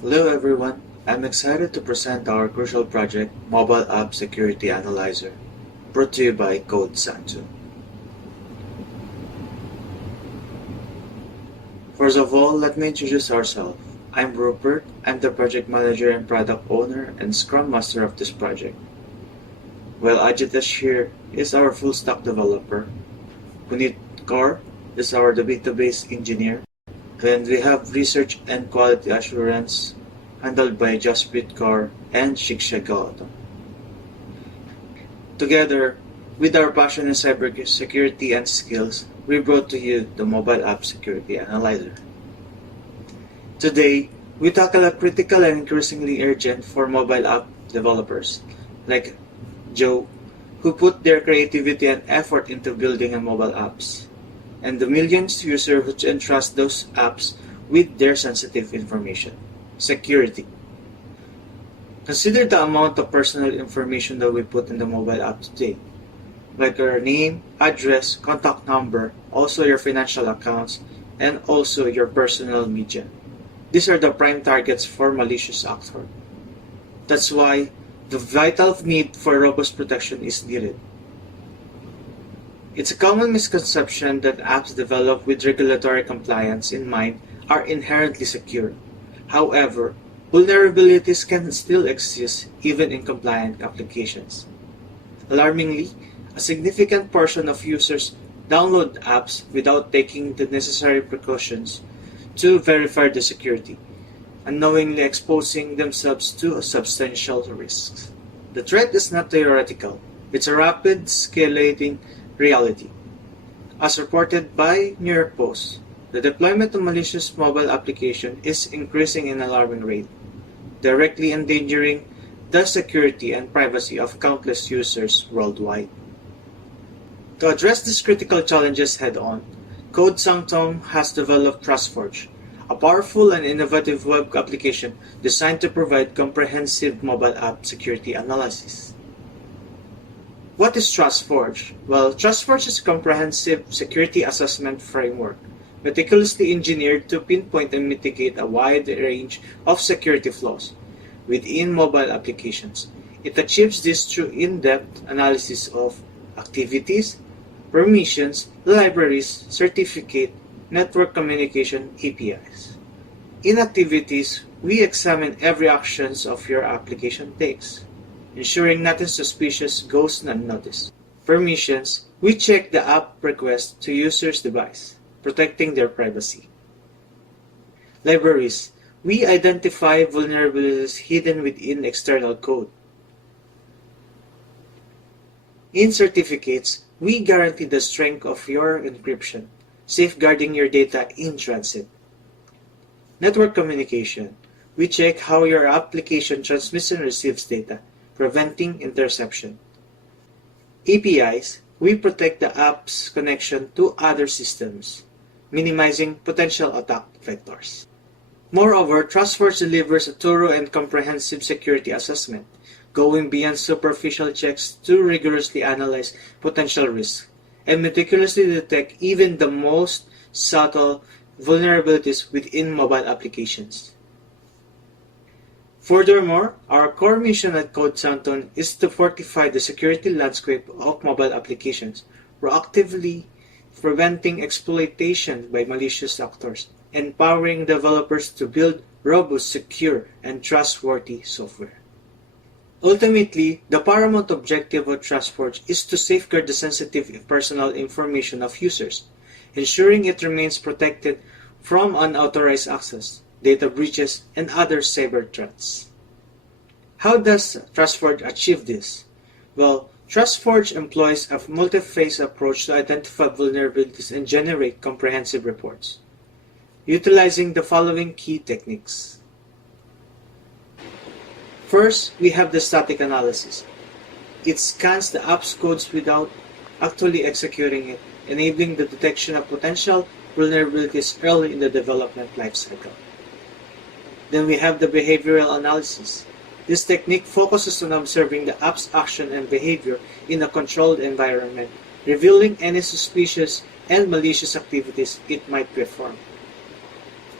Hello everyone, I'm excited to present our crucial project, Mobile App Security Analyzer, brought to you by Code Sanctum. First of all, let me introduce ourselves. I'm Rupert, I'm the project manager and product owner and scrum master of this project. While Ajitesh here is our full stack developer. Punit Kaur is our database engineer. And we have research and quality assurance handled by Jasprit Kaur and Shiksha Gautam. Together, with our passion in cybersecurity and skills, we brought to you the Mobile App Security Analyzer. Today, we tackle a critical and increasingly urgent for mobile app developers, like Joe, who put their creativity and effort into building mobile apps, and the millions of users who entrust those apps with their sensitive information. Security. Consider the amount of personal information that we put in the mobile app today, like our name, address, contact number, also your financial accounts, and also your personal media. These are the prime targets for malicious actors. That's why the vital need for robust protection is needed. It's a common misconception that apps developed with regulatory compliance in mind are inherently secure. However, vulnerabilities can still exist even in compliant applications. Alarmingly, a significant portion of users download apps without taking the necessary precautions to verify the security, unknowingly exposing themselves to substantial risks. The threat is not theoretical, it's a rapid escalating reality. As reported by New York Post, the deployment of malicious mobile application is increasing in an alarming rate, directly endangering the security and privacy of countless users worldwide. To address these critical challenges head-on, Code Sanctum has developed TrustForge, a powerful and innovative web application designed to provide comprehensive mobile app security analysis. What is TrustForge? Well, TrustForge is a comprehensive security assessment framework, meticulously engineered to pinpoint and mitigate a wide range of security flaws within mobile applications. It achieves this through in-depth analysis of activities, permissions, libraries, certificate, network communication, APIs. In activities, we examine every action of your application takes, ensuring nothing suspicious goes unnoticed. Permissions, we check the app request to user's device, protecting their privacy. Libraries, we identify vulnerabilities hidden within external code. In certificates, we guarantee the strength of your encryption, safeguarding your data in transit. Network communication, we check how your application transmits and receives data, preventing interception. APIs, we protect the app's connection to other systems, minimizing potential attack vectors. Moreover, TrustForge delivers a thorough and comprehensive security assessment, going beyond superficial checks to rigorously analyze potential risks and meticulously detect even the most subtle vulnerabilities within mobile applications. Furthermore, our core mission at Code Sanctum is to fortify the security landscape of mobile applications, proactively preventing exploitation by malicious actors, empowering developers to build robust, secure, and trustworthy software. Ultimately, the paramount objective of TrustForge is to safeguard the sensitive personal information of users, ensuring it remains protected from unauthorized access, data breaches, and other cyber threats. How does TrustForge achieve this? Well, TrustForge employs a multi-phase approach to identify vulnerabilities and generate comprehensive reports, utilizing the following key techniques. First, we have the static analysis. It scans the app's codes without actually executing it, enabling the detection of potential vulnerabilities early in the development lifecycle. Then we have the behavioral analysis. This technique focuses on observing the app's action and behavior in a controlled environment, revealing any suspicious and malicious activities it might perform.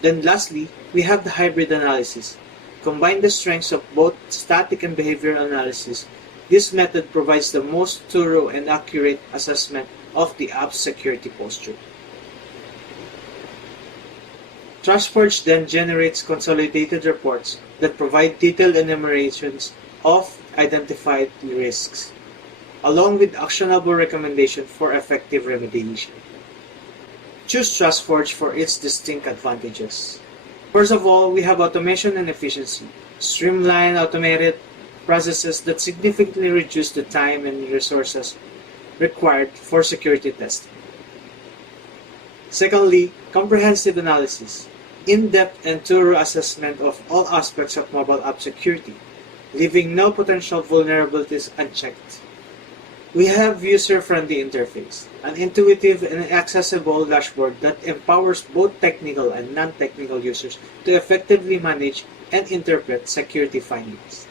Then lastly, we have the hybrid analysis. Combine the strengths of both static and behavioral analysis. This method provides the most thorough and accurate assessment of the app's security posture. TrustForge then generates consolidated reports that provide detailed enumerations of identified risks, along with actionable recommendations for effective remediation. Choose TrustForge for its distinct advantages. First of all, we have automation and efficiency. Streamlined automated processes that significantly reduce the time and resources required for security testing. Secondly, comprehensive analysis. In-depth and thorough assessment of all aspects of mobile app security, leaving no potential vulnerabilities unchecked. We have user-friendly interface, an intuitive and accessible dashboard that empowers both technical and non-technical users to effectively manage and interpret security findings.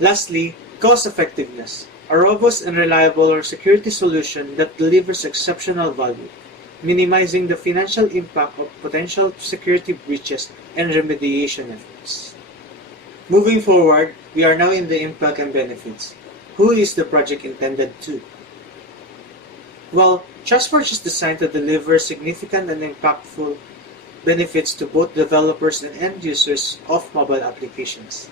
Lastly, cost-effectiveness, a robust and reliable security solution that delivers exceptional value, minimizing the financial impact of potential security breaches and remediation efforts. Moving forward, we are now in the impact and benefits. Who is the project intended to? Well, TrustForge is designed to deliver significant and impactful benefits to both developers and end users of mobile applications.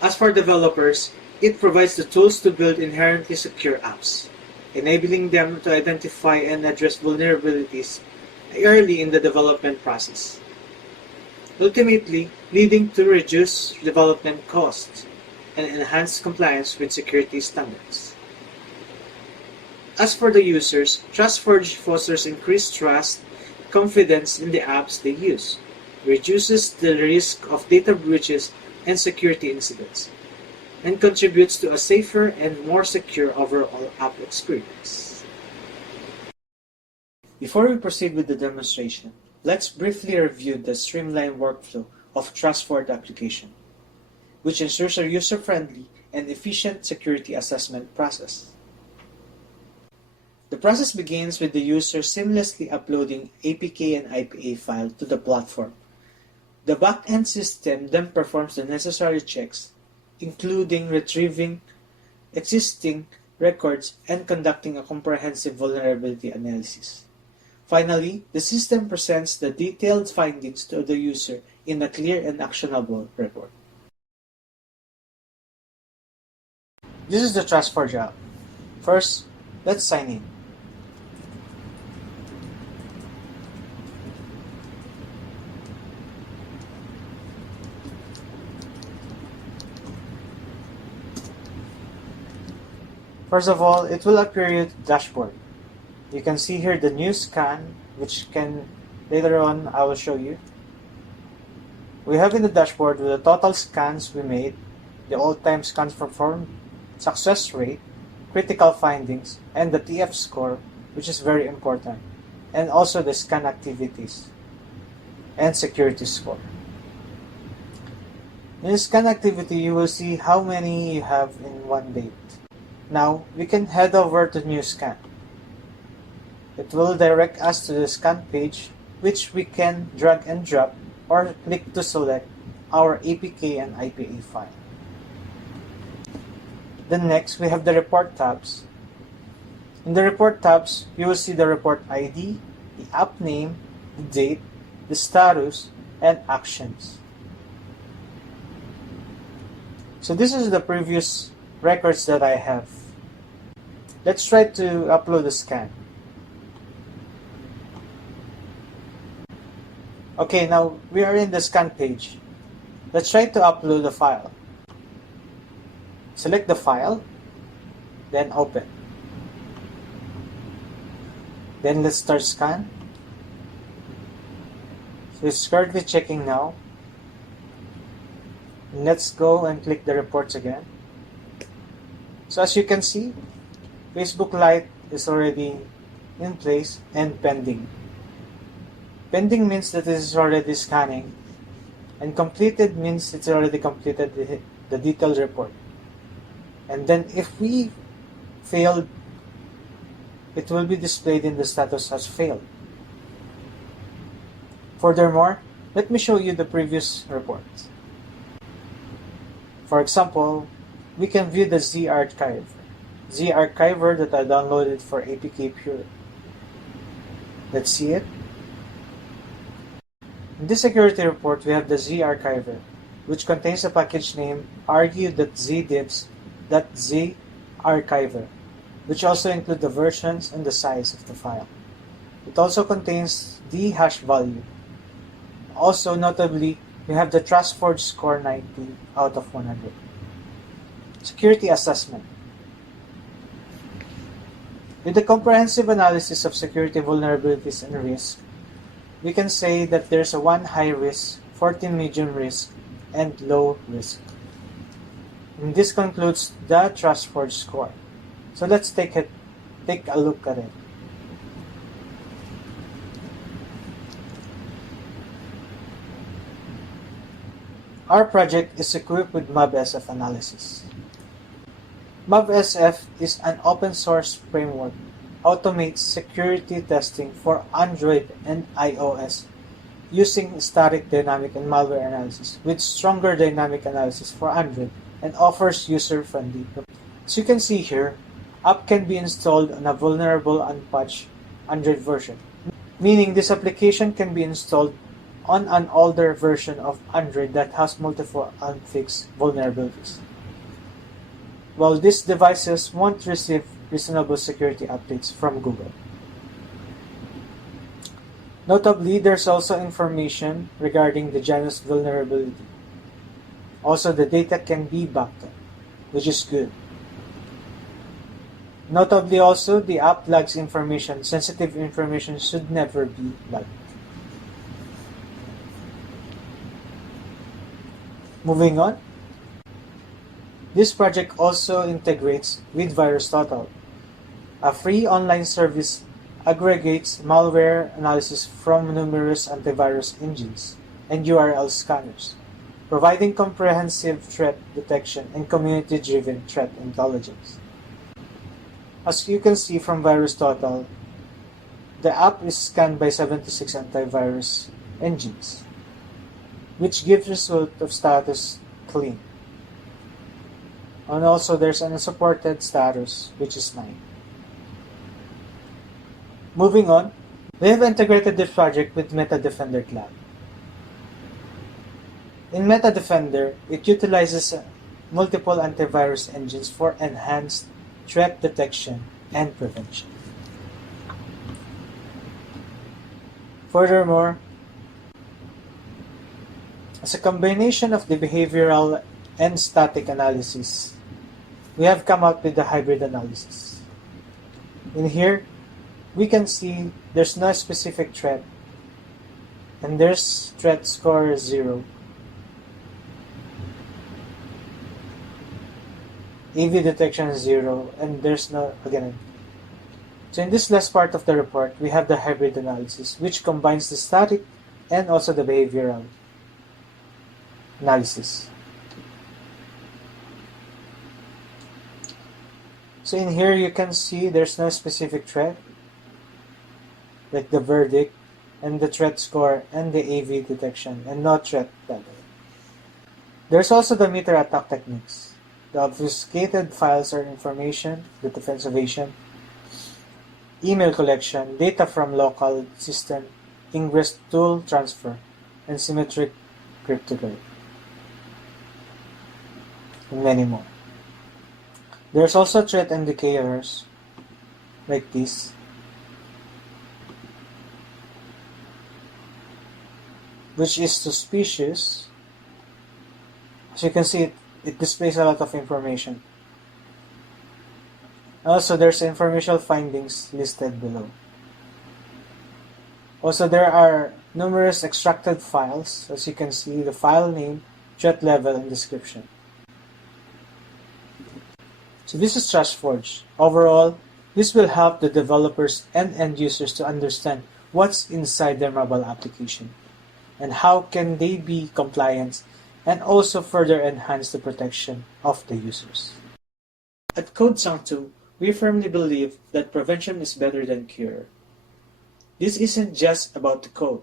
As for developers, it provides the tools to build inherently secure apps, enabling them to identify and address vulnerabilities early in the development process, ultimately leading to reduced development costs and enhanced compliance with security standards. As for the users, TrustForge fosters increased trust, confidence in the apps they use, reduces the risk of data breaches and security incidents, and contributes to a safer and more secure overall app experience. Before we proceed with the demonstration, let's briefly review the streamlined workflow of TrustForge application, which ensures a user-friendly and efficient security assessment process. The process begins with the user seamlessly uploading APK and IPA file to the platform. The back-end system then performs the necessary checks, including retrieving existing records and conducting a comprehensive vulnerability analysis. Finally, the system presents the detailed findings to the user in a clear and actionable report. This is the TrustForge app. First, let's sign in. First of all, it will appear in the dashboard. You can see here the new scan, which can later on I will show you. We have in the dashboard the total scans we made, the all-time scans performed, success rate, critical findings, and the TF score, which is very important, and also the scan activities and security score. In the scan activity, you will see how many you have in one date. Now, we can head over to new scan. It will direct us to the scan page, which we can drag and drop or click to select our APK and IPA file. Then next, we have the report tabs. In the report tabs, you will see the report ID, the app name, the date, the status, and actions. So this is the previous records that I have. Let's try to upload a scan. Okay, now we are in the scan page. Let's try to upload a file. Select the file, then open. Then let's start scan. So it's currently checking now. Let's go and click the reports again. So as you can see, Facebook Lite is already in place and pending. Pending means that it is already scanning, and completed means it's already completed the detailed report. And then if we failed, it will be displayed in the status as failed. Furthermore, Let me show you the previous report. For example, we can view the Z-archiver that I downloaded for APK Pure. Let's see it. In this security report, we have the Z-archiver, which contains the package name argue.zdibs.zarchiver, which also include the versions and the size of the file. It also contains the hash value. Also, notably, we have the TrustForge score 90 out of 100. Security assessment. With the comprehensive analysis of security vulnerabilities and risk, we can say that there's a 1 high risk, 14 medium risk, and low risk. And this concludes the TrustForge score. So let's take a look at it. Our project is equipped with MobSF analysis. MobSF is an open source framework automates security testing for Android and iOS using static dynamic and malware analysis with stronger dynamic analysis for Android and offers user-friendly. As you can see here, app can be installed on a vulnerable unpatched Android version, meaning this application can be installed on an older version of Android that has multiple unfixed vulnerabilities. While these devices won't receive reasonable security updates from Google. Notably, there's also information regarding the Janus vulnerability. Also, the data can be backed up, which is good. Notably also, the app lags information. Sensitive information should never be lagged. Moving on. This project also integrates with VirusTotal, a free online service aggregates malware analysis from numerous antivirus engines and URL scanners, providing comprehensive threat detection and community-driven threat intelligence. As you can see from VirusTotal, the app is scanned by 76 antivirus engines, which gives result of status clean. And also there's an unsupported status, which is 9. Moving on, we have integrated this project with MetaDefender Cloud. In MetaDefender, it utilizes multiple antivirus engines for enhanced threat detection and prevention. Furthermore, as a combination of the behavioral and static analysis, we have come up with the hybrid analysis. In here, we can see there's no specific threat, and there's threat score 0. AV detection 0, and there's no, again. So in this last part of the report, we have the hybrid analysis, which combines the static and also the behavioral analysis. So in here you can see there's no specific threat, like the verdict and the threat score and the AV detection, and no threat level. There's also the meter attack techniques. The obfuscated files or information, the defense evasion, email collection, data from local system, ingress tool transfer, and symmetric cryptography, and many more. There's also threat indicators like this. Which is suspicious. As you can see, it displays a lot of information. Also, there's informational findings listed below. Also, there are numerous extracted files. As you can see, the file name, threat level, and description. So this is TrustForge. Overall, this will help the developers and end users to understand what's inside their mobile application and how can they be compliant and also further enhance the protection of the users. At Code Sanctum, we firmly believe that prevention is better than cure. This isn't just about the code.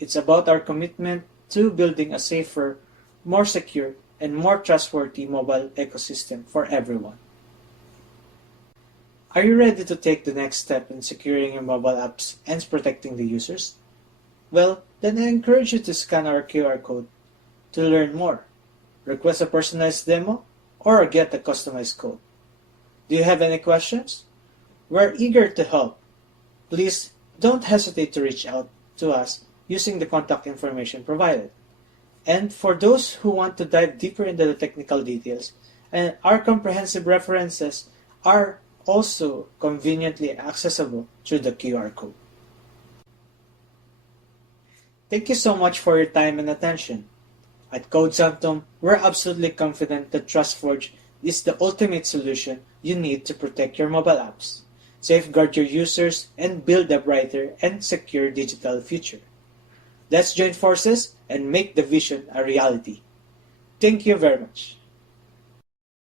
It's about our commitment to building a safer, more secure, and more trustworthy mobile ecosystem for everyone. Are you ready to take the next step in securing your mobile apps and protecting the users? Well, then I encourage you to scan our QR code to learn more, request a personalized demo, or get a customized code. Do you have any questions? We're eager to help. Please don't hesitate to reach out to us using the contact information provided. And for those who want to dive deeper into the technical details, and our comprehensive references are also conveniently accessible through the QR code. Thank you so much for your time and attention. At Code Sanctum, we're absolutely confident that TrustForge is the ultimate solution you need to protect your mobile apps, safeguard your users, and build a brighter and secure digital future. Let's join forces and make the vision a reality. Thank you very much.